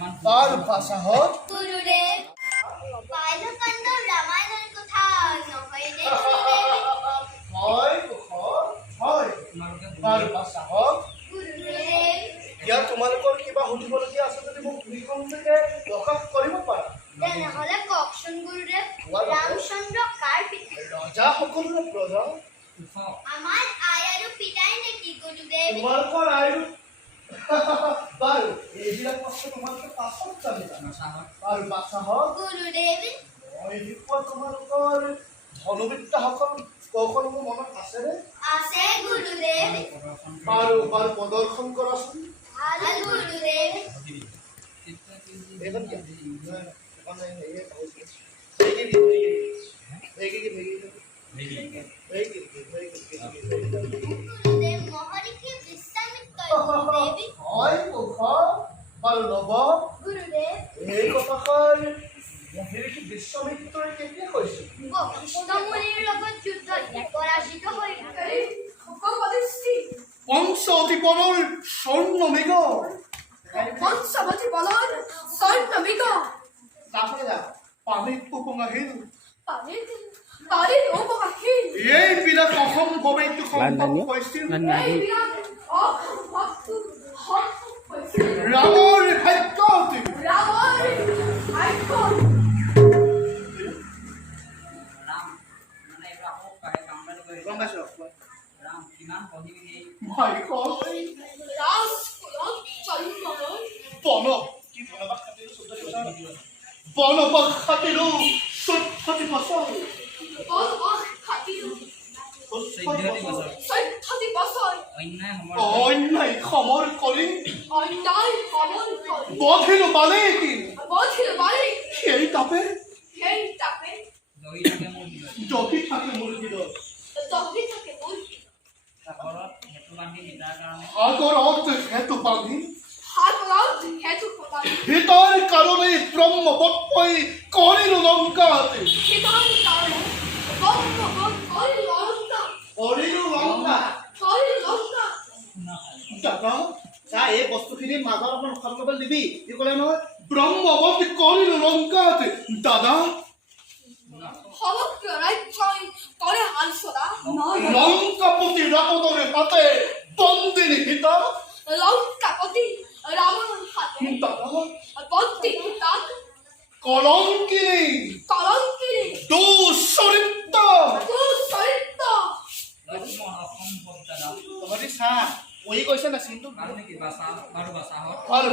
তাৰ পাছাহত গুৰুদেৱ বাল্যকাণ্ডৰ ৰামায়ণৰ কথা নহয়নে গুৰুদেৱ? হয় হয় তাৰ পাছাহত গুৰুদেৱ ইয়াত তোমালোকৰ কিবা সুধিবলগীয়া আছে যদি মোক নিখনকে প্ৰকাশ কৰিব পাৰা। তেনেহলে কওকচোন গুৰুদেৱ, ৰামচন্দ্ৰ কাৰ পিতা? ৰজা সকলোৰে প্ৰজা। আমাৰ আই আৰু পিতাই নেকি গুৰুদেৱ? তোমালোকৰ আয়ু বাৰু এইবিলাক প্ৰশ্ন তোমালোকে পাছত জানিবা। আৰু পাছাহত গুৰুদেৱ মই শিকোৱা তোমালোকৰ ধনুবিদ্যাসকল কৌশলবোৰ মনত আছেনে? আছে গুৰুদেৱ। বাৰু প্ৰদৰ্শন কৰাচোন। ভাল গুৰুদেৱ। এইখন কি? গুৰুদেৱ মহৰ্ষি বিশ্বামিত্ৰ গুৰুদেৱ। হয় বাৰু নব গুৰুদেৱ এই কথাষাৰ মহৰ্ষি বিশ্বামিত্ৰই কেতিয়া কৈছিল? বশিষ্ঠ মুনিৰ লগত যুদ্ধত পৰাজিত হৈ পঞ্চৱতী বনৰ স্বৰ্ণমৃগ পঞ্চবতী বলৰ স্বৰ্ণমৃগ তারপরে যা পানির উপমাহীন পানির উপমাহীন এই বিরাট অসম্ভবে একটু সম্ভব হয়েছিল রামর ভাগ্যতি বনবাস খাতিরও সত্যি বছর অন্যায় খবর করি বধিল বালে কি সেই তাপে দহি থাকে মুরগির আগরত হেতু বাঁধি হিতার কারণে ব্রহ্মবৎপই করিল লঙ্কাতে করিল লঙ্কা দাদা চা এই বস্তুখিনিৰ মাজত অকণ উখান কৰিব দিবি কি ক'লে নহয় ব্ৰহ্মবৎ কৰিল লঙ্কাতে দাদা লঙ্কাপতি ৰাৱণৰে হাতে বন্দিনী সীতা লঙ্কাপতি ৰাবণেৰ হাতে দাদা বন্দী সীতা কলঙ্কিনী দুচৰিত্ৰ তহঁতি চা ওই কৈছে না চিন্তু বাৰু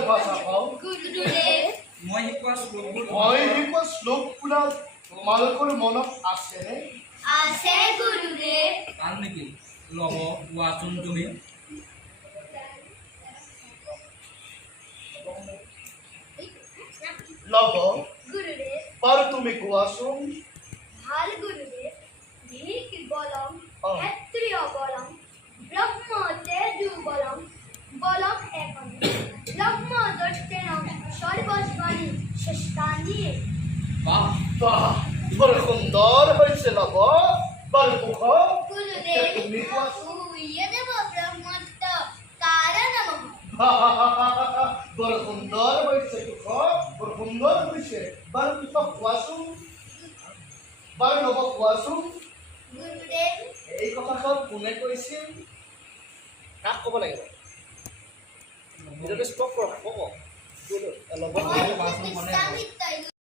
ভাষা পাওঁ গুৰুদেৱ মই শিকোৱা শ্লোকবিলাক তোমালোকৰ মনত আছেনে? আছে গুৰুদেৱ। লব গুৰুদেৱ বাৰু তুমি কোৱাচোন। ভাল গুৰুদেৱ। ধীক বলম অ। ক্ষত্ৰিয় বলম ব্ৰহ্ম তেজু বলম বলম একম ব্ৰহ্ম দৰ্শনম সৰ্বস্বানি শেষানি। বাহ বৰ সুন্দৰ হৈছে লব বাৰু মুখ গুৰুদেৱ তুমি কোৱাচোন। ইয়দেব ব্ৰহ্মত্ব কাৰণম। বৰ সুন্দৰ হৈছে মুখ বৰ সুন্দৰ হৈছে বাৰু পিছত কোৱাচোন। বাৰু লব কোৱাচোন গুৰুদেৱ এই কথাষাৰ কোনে কৈছিল? কাক ক'ব লাগিব? স্পষ্ট ক'ব ল'ব বিশ্বামিত্ৰ